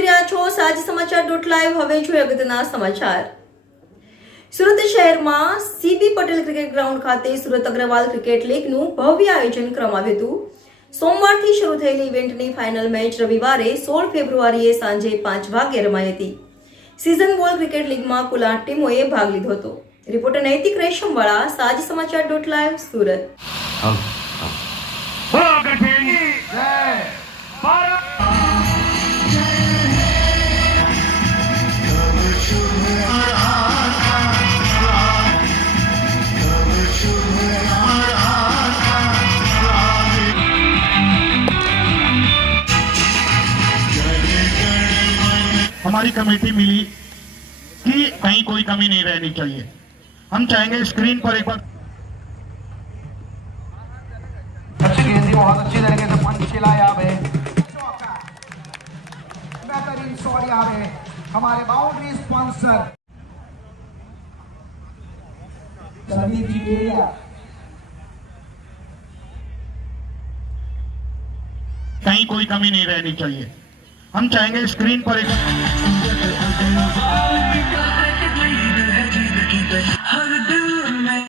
જોઈ રહ્યા છો સાજ સમાચાર.live। હવે જોઈએ અગત્યના સમાચાર। સુરત શહેરમાં સીબી પટેલ ક્રિકેટ ગ્રાઉન્ડ ખાતે સુરત અગ્રવાલ ક્રિકેટ લીગનું ભવ્ય આયોજન કરવામાં આવ્યું હતું। સોમવારથી શરૂ થયેલી ઇવેન્ટની ફાઇનલ મેચ રવિવારે 16 ફેબ્રુઆરીએ સાંજે 5 વાગ્યે રમાઈ હતી। સીઝન બોલ ક્રિકેટ લીગમાં કુલ 8 ટીમોએ ભાગ લીધો હતો। રિપોર્ટર નૈતિક રેશમવાળા, સાજ સમાચાર.live, સુરત। हमारी कमेटी मिली कि कहीं कोई कमी नहीं रहनी चाहिए। हम चाहेंगे स्क्रीन पर एक बार अच्छी गेंदी, बहुत अच्छी तरीके से पंच खिला यहाँ पे, बेहतरीन शॉट यहाँ पे हमारे बाउंड्री स्पॉन्सर कहीं कोई कमी नहीं रहनी चाहिए। हम चाहेंगे स्क्रीन पर एक